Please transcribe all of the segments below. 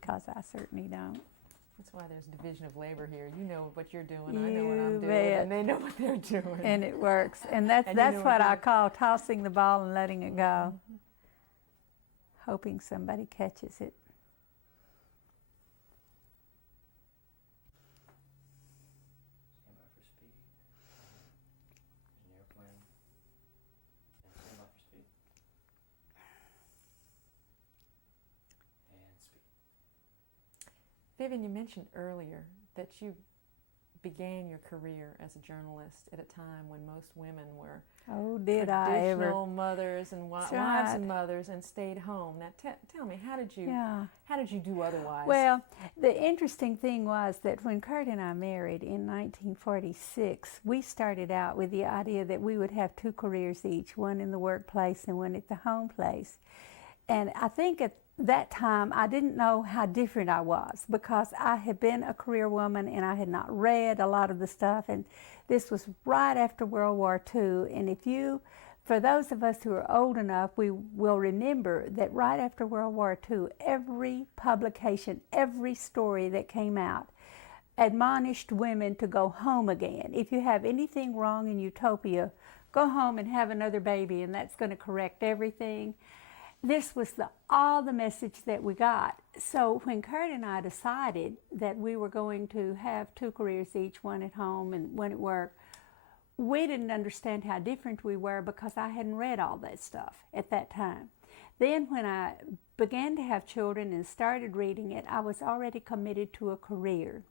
because I certainly don't. That's why there's division of labor here. You know what you're doing, I know what I'm doing, and they know what they're doing. And it works. And that's what I call tossing the ball and letting it go. Mm-hmm. Hoping somebody catches it. Stand by for speed. There's an airplane. And stand by for speed. And speed. Vivian, you mentioned earlier that you began your career as a journalist at a time when most women were traditional mothers and wives and mothers and stayed home. Now, tell me, how did you do otherwise? Well, the interesting thing was that when Kurt and I married in 1946, we started out with the idea that we would have two careers each, one in the workplace and one at the home place. And I think at that time I didn't know how different I was, because I had been a career woman and I had not read a lot of the stuff, and this was right after World War II. And for those of us who are old enough, we will remember that right after World War II, every publication, every story that came out admonished women to go home again. If you have anything wrong in utopia, go home and have another baby, and that's going to correct everything. This was all the message that we got. So when Kurt and I decided that we were going to have two careers each, one at home and one at work, we didn't understand how different we were because I hadn't read all that stuff at that time. Then when I began to have children and started reading it, I was already committed to a career.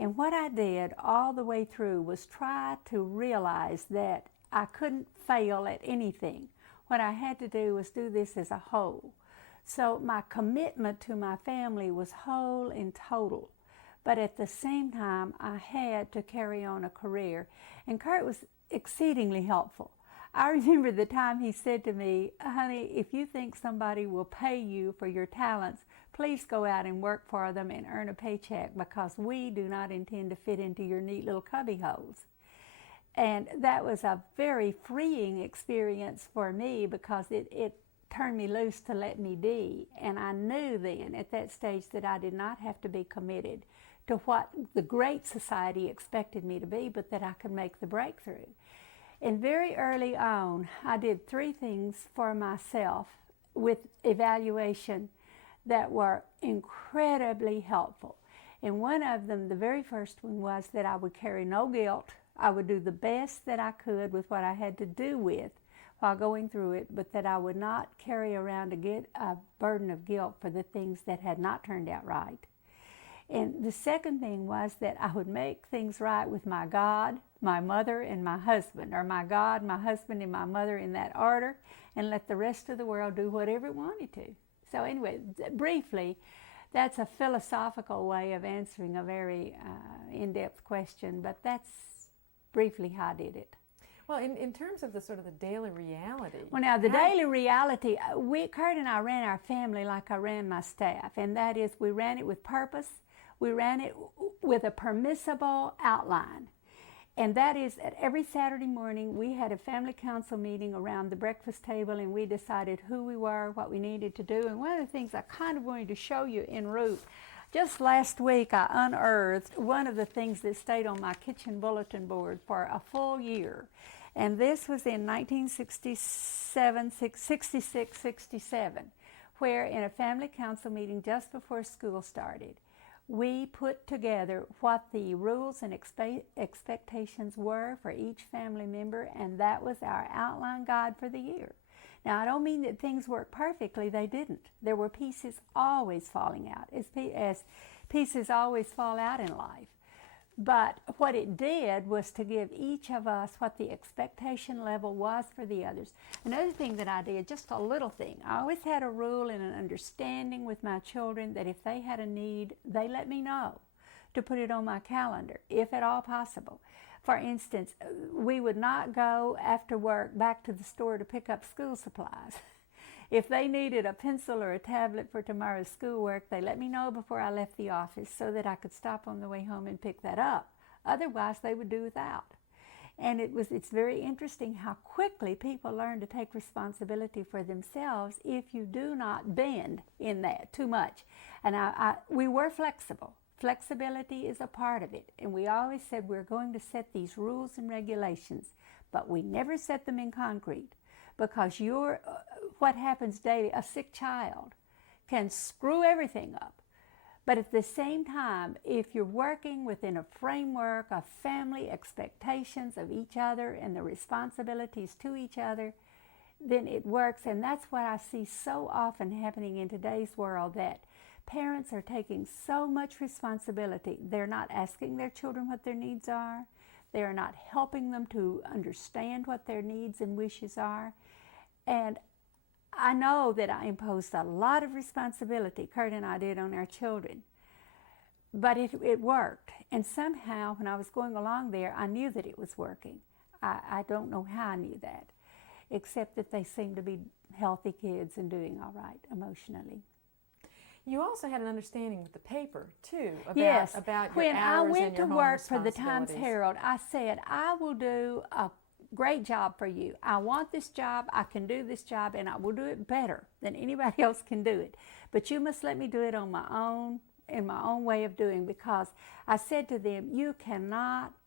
And what I did all the way through was try to realize that I couldn't fail at anything. What I had to do was do this as a whole. So my commitment to my family was whole and total. But at the same time, I had to carry on a career. And Kurt was exceedingly helpful. I remember the time he said to me, honey, if you think somebody will pay you for your talents, please go out and work for them and earn a paycheck, because we do not intend to fit into your neat little cubby holes. And that was a very freeing experience for me, because it turned me loose to let me be. And I knew then at that stage that I did not have to be committed to what the great society expected me to be, but that I could make the breakthrough. And very early on, I did three things for myself with evaluation that were incredibly helpful. And one of them, the very first one, was that I would carry no guilt. I would do the best that I could with what I had to do with while going through it, but that I would not carry around a burden of guilt for the things that had not turned out right. And the second thing was that I would make things right with my God, my mother, and my husband, or my God, my husband, and my mother in that order, and let the rest of the world do whatever it wanted to. So anyway, briefly, that's a philosophical way of answering a very in-depth question, but that's briefly how I did it. Well, in terms of the sort of the daily reality. Well, now the daily reality, Kurt and I ran our family like I ran my staff, and that is, we ran it with purpose. We ran it with a permissible outline. And that is that every Saturday morning we had a family council meeting around the breakfast table, and we decided who we were, what we needed to do. And one of the things I kind of wanted to show you en route, just last week I unearthed one of the things that stayed on my kitchen bulletin board for a full year. And this was in 1966, 67, where in a family council meeting just before school started, we put together what the rules and expectations were for each family member, and that was our outline guide for the year. Now, I don't mean that things worked perfectly. They didn't. There were pieces always falling out, as pieces always fall out in life. But what it did was to give each of us what the expectation level was for the others. Another thing that I did, just a little thing, I always had a rule and an understanding with my children that if they had a need, they let me know to put it on my calendar, if at all possible. For instance, we would not go after work back to the store to pick up school supplies. If they needed a pencil or a tablet for tomorrow's schoolwork, they let me know before I left the office so that I could stop on the way home and pick that up. Otherwise, they would do without. And it's very interesting how quickly people learn to take responsibility for themselves if you do not bend in that too much. And we were flexible. Flexibility is a part of it. And we always said we're going to set these rules and regulations, but we never set them in concrete, because what happens daily, a sick child can screw everything up. But at the same time, if you're working within a framework of family expectations of each other and the responsibilities to each other, then it works. And that's what I see so often happening in today's world, that parents are taking so much responsibility. They're not asking their children what their needs are. They are not helping them to understand what their needs and wishes are. And I know that I imposed a lot of responsibility, Kurt and I did, on our children. But it worked. And somehow, when I was going along there, I knew that it was working. I don't know how I knew that, except that they seemed to be healthy kids and doing all right emotionally. You also had an understanding with the paper, too, about, yes. about your when hours I went and your to home work for the Times responsibilities. Herald, I said, I will do a great job for you. I want this job, I can do this job, and I will do it better than anybody else can do it. But you must let me do it on my own, in my own way of doing, because I said to them,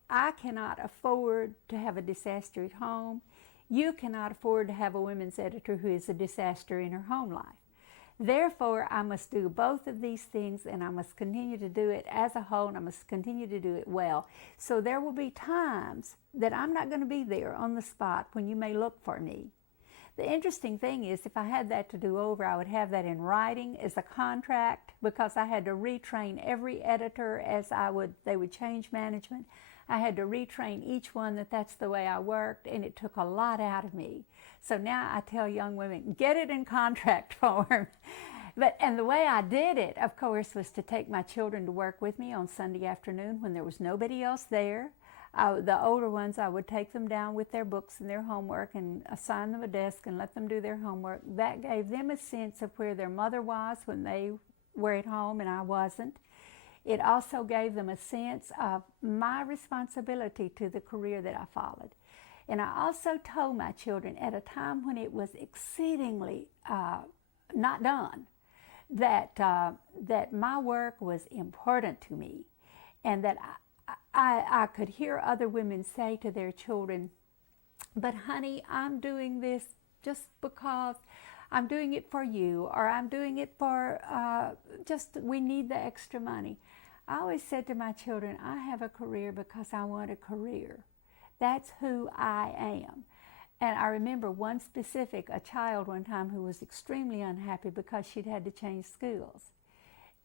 I cannot afford to have a disaster at home. You cannot afford to have a women's editor who is a disaster in her home life. Therefore, I must do both of these things, and I must continue to do it as a whole, and I must continue to do it well. So there will be times that I'm not going to be there on the spot when you may look for me. The interesting thing is, if I had that to do over, I would have that in writing as a contract, because I had to retrain every editor as they would change management. I had to retrain each one that that's the way I worked, and it took a lot out of me. So now I tell young women, get it in contract form. And the way I did it, of course, was to take my children to work with me on Sunday afternoon when there was nobody else there. The older ones, I would take them down with their books and their homework and assign them a desk and let them do their homework. That gave them a sense of where their mother was when they were at home and I wasn't. It also gave them a sense of my responsibility to the career that I followed. And I also told my children at a time when it was exceedingly not done, that my work was important to me, and that I could hear other women say to their children, but honey, I'm doing this just because I'm doing it for you, or I'm doing it for we need the extra money. I always said to my children, I have a career because I want a career. That's who I am. And I remember one specific, a child one time who was extremely unhappy because she'd had to change schools.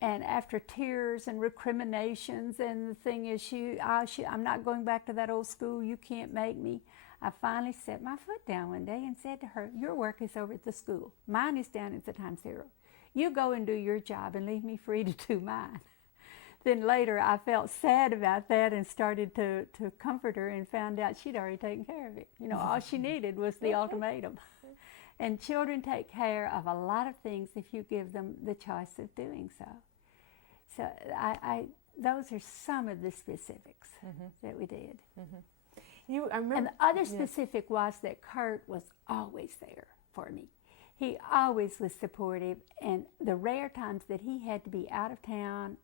And after tears and recriminations, and the thing is, I'm not going back to that old school, you can't make me. I finally set my foot down one day and said to her, your work is over at the school. Mine is down at the Times Herald. You go and do your job and leave me free to do mine. Then later I felt sad about that and started to comfort her, and found out she'd already taken care of it. You know, all she needed was the ultimatum. And children take care of a lot of things if you give them the choice of doing so. So those are some of the specifics that we did. I remember, and the other specific was that Kurt was always there for me. He always was supportive, and the rare times that he had to be out of town,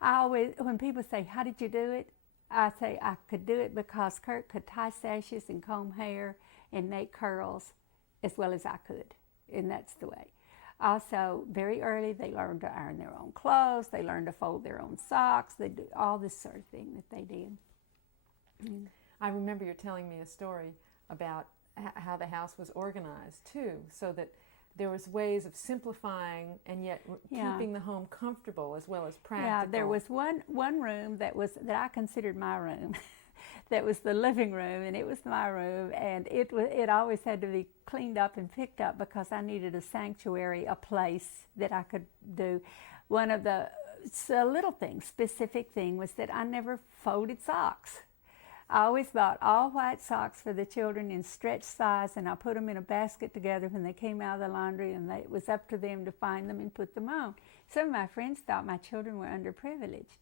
when people say, how did you do it? I say I could do it because Kurt could tie sashes and comb hair and make curls as well as I could, and that's the way. Also, very early, they learned to iron their own clothes, they learned to fold their own socks, they do all this sort of thing that they did. I remember you telling me a story about how the house was organized too, so that there was ways of simplifying and yet keeping the home comfortable as well as practical. Yeah, there was one room that I considered my room. That was the living room, and it was my room, and it always had to be cleaned up and picked up because I needed a sanctuary, a place that I could do. One of the specific thing was that I never folded socks. I always bought all white socks for the children in stretch size, and I put them in a basket together when they came out of the laundry, and it was up to them to find them and put them on. Some of my friends thought my children were underprivileged.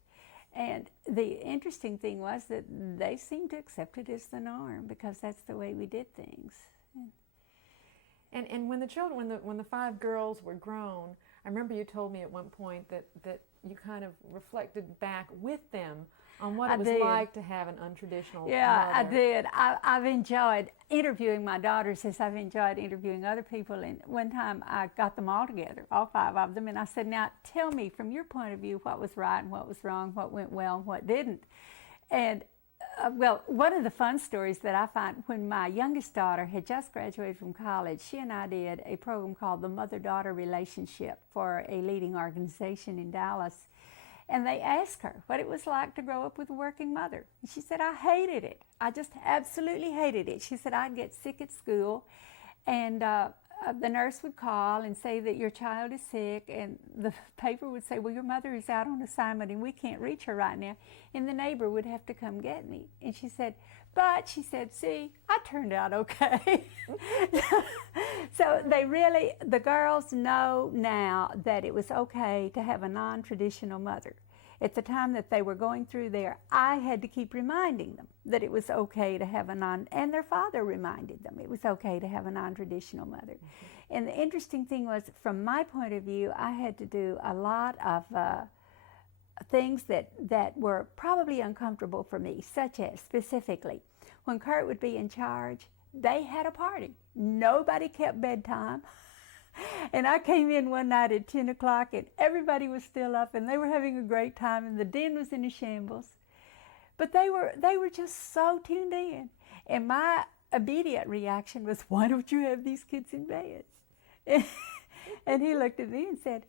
And the interesting thing was that they seemed to accept it as the norm because that's the way we did things. And when the children, when the 5 girls were grown, I remember you told me at one point that you kind of reflected back with them on what it was like to have an untraditional mother. I did. I've enjoyed interviewing my daughters as I've enjoyed interviewing other people. And one time I got them all together, all 5 of them, and I said, now tell me from your point of view what was right and what was wrong, what went well and what didn't. And well, one of the fun stories that I find, when my youngest daughter had just graduated from college, she and I did a program called the Mother-Daughter Relationship for a leading organization in Dallas. And they asked her what it was like to grow up with a working mother. And she said, I hated it. I just absolutely hated it. She said, I'd get sick at school, and the nurse would call and say that your child is sick, and the paper would say, well, your mother is out on assignment and we can't reach her right now, and the neighbor would have to come get me. And she said, but she said, see, I turned out okay. So the girls know now that it was okay to have a non-traditional mother. At the time that they were going through there, I had to keep reminding them that it was okay to have and their father reminded them it was okay to have a non-traditional mother. Mm-hmm. And the interesting thing was, from my point of view, I had to do a lot of things that were probably uncomfortable for me, such as, specifically, when Kurt would be in charge, they had a party. Nobody kept bedtime. And I came in one night at 10 o'clock and everybody was still up and they were having a great time and the den was in a shambles. But they were just so tuned in. And my immediate reaction was, why don't you have these kids in bed? And he looked at me and said,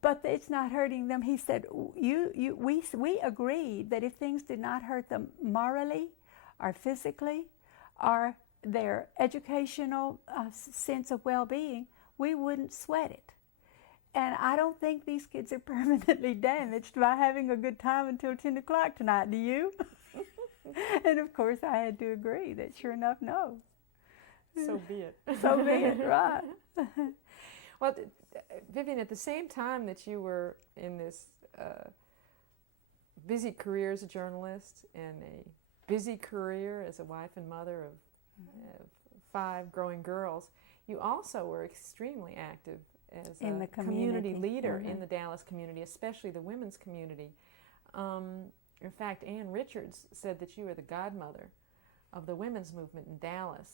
but it's not hurting them. He said, we agreed that if things did not hurt them morally or physically or their educational sense of well-being, we wouldn't sweat it. And I don't think these kids are permanently damaged by having a good time until 10 o'clock tonight, do you? And of course I had to agree that sure enough, no. So be it. So be it, right. Well, Vivian, at the same time that you were in this busy career as a journalist and a busy career as a wife and mother of 5 growing girls, you also were extremely active as a community leader in the Dallas community, especially the women's community. In fact, Ann Richards said that you were the godmother of the women's movement in Dallas.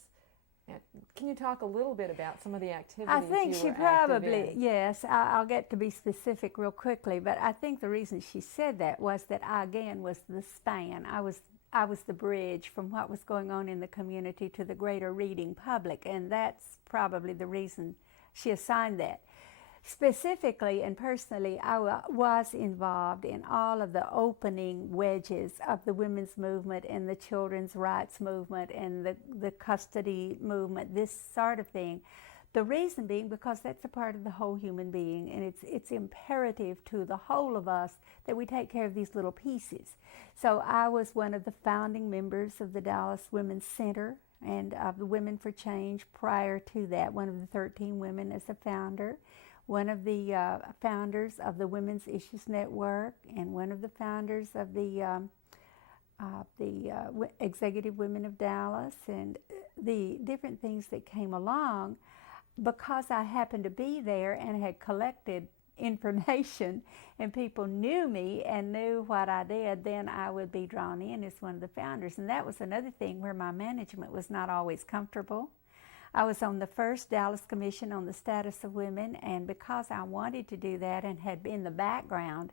Can you talk a little bit about some of the activities I think you she were probably, active in? yes, I'll get to be specific real quickly, but I think the reason she said that was that I, again, was the span. I was the bridge from what was going on in the community to the greater reading public, and that's probably the reason she assigned that. Specifically and personally, I was involved in all of the opening wedges of the women's movement and the children's rights movement and the custody movement, this sort of thing. The reason being because that's a part of the whole human being, and it's imperative to the whole of us that we take care of these little pieces. So I was one of the founding members of the Dallas Women's Center and of the Women for Change prior to that, one of the 13 women as a founder, one of the founders of the Women's Issues Network, and one of the founders of the Executive Women of Dallas, and the different things that came along. Because I happened to be there and had collected information and people knew me and knew what I did, then I would be drawn in as one of the founders. And that was another thing where my management was not always comfortable. I was on the first Dallas Commission on the Status of Women, and because I wanted to do that and had in the background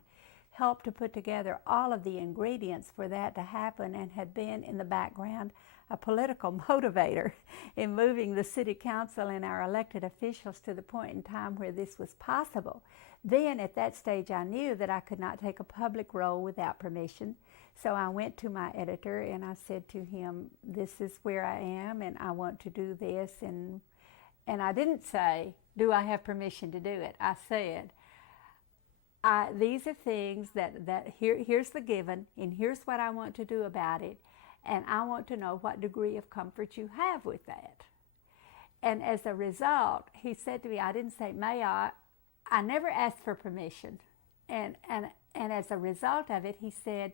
helped to put together all of the ingredients for that to happen and had been in the background a political motivator in moving the city council and our elected officials to the point in time where this was possible. Then at that stage I knew that I could not take a public role without permission. So I went to my editor and I said to him, this is where I am and I want to do this. And I didn't say, do I have permission to do it? I said, these are things here's the given and here's what I want to do about it. And I want to know what degree of comfort you have with that. And as a result, he said to me, I didn't say, may I? I never asked for permission. And as a result of it, he said,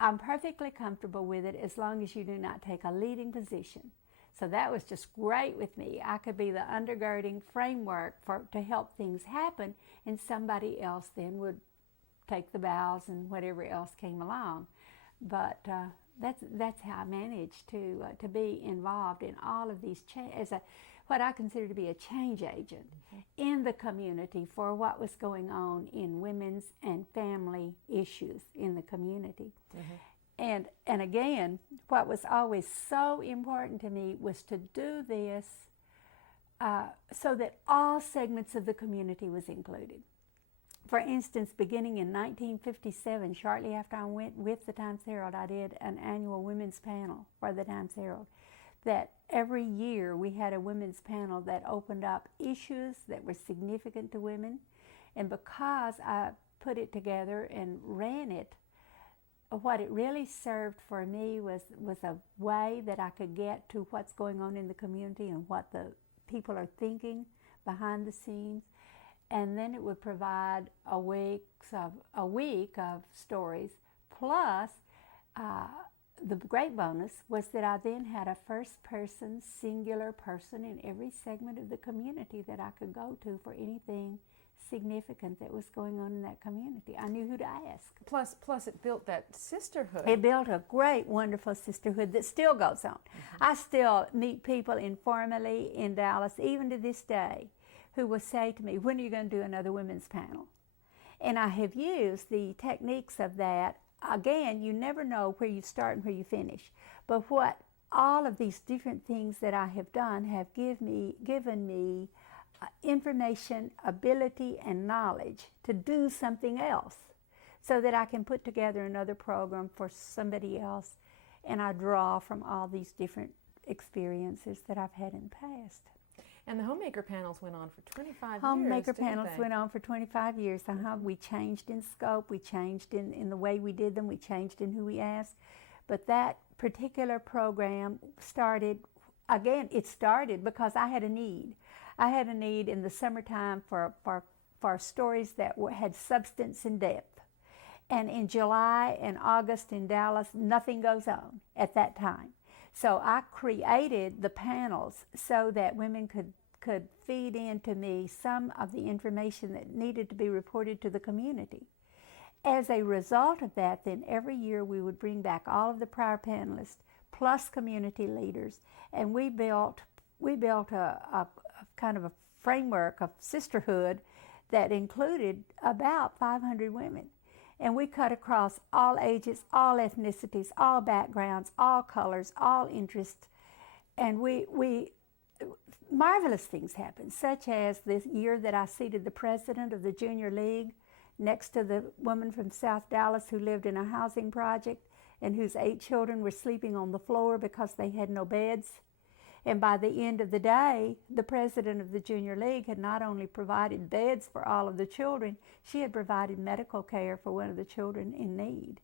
I'm perfectly comfortable with it as long as you do not take a leading position. So that was just great with me. I could be the undergirding framework to help things happen, and somebody else then would take the bows and whatever else came along. But that's how I managed to be involved in all of these as what I consider to be a change agent in the community for what was going on in women's and family issues in the community. And again, what was always so important to me was to do this so that all segments of the community was included. For instance, beginning in 1957, shortly after I went with the Times Herald, I did an annual women's panel for the Times Herald. That every year we had a women's panel that opened up issues that were significant to women. And because I put it together and ran it, what it really served for me was a way that I could get to what's going on in the community and what the people are thinking behind the scenes. And then it would provide a week of stories. Plus, the great bonus was that I then had a first-person, singular person in every segment of the community that I could go to for anything significant that was going on in that community. I knew who to ask. Plus it built that sisterhood. It built a great, wonderful sisterhood that still goes on. I still meet people informally in Dallas, even to this day, who will say to me, when are you going to do another women's panel? And I have used the techniques of that. Again, you never know where you start and where you finish. But what all of these different things that I have done have given me information, ability, and knowledge to do something else so that I can put together another program for somebody else. And I draw from all these different experiences that I've had in the past. And the homemaker panels went on for 25 years. Homemaker panels went on for 25 years. We changed in scope, we changed in the way we did them, we changed in who we asked. But that particular program started, again, it started because I had a need. I had a need in the summertime for stories that had substance and depth. And in July and August in Dallas, nothing goes on at that time. So I created the panels so that women could feed into me some of the information that needed to be reported to the community. As a result of that, then every year we would bring back all of the prior panelists plus community leaders, and we built a kind of a framework of sisterhood that included about 500 women. And we cut across all ages, all ethnicities, all backgrounds, all colors, all interests. And marvelous things happened, such as this year that I seated the president of the Junior League next to the woman from South Dallas who lived in a housing project and whose 8 children were sleeping on the floor because they had no beds. And by the end of the day, the president of the Junior League had not only provided beds for all of the children, she had provided medical care for one of the children in need.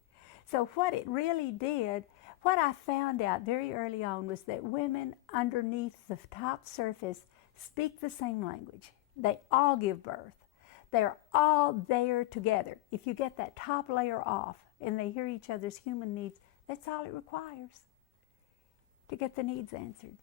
So what it really did, what I found out very early on was that women underneath the top surface speak the same language. They all give birth. They're all there together. If you get that top layer off and they hear each other's human needs, that's all it requires to get the needs answered.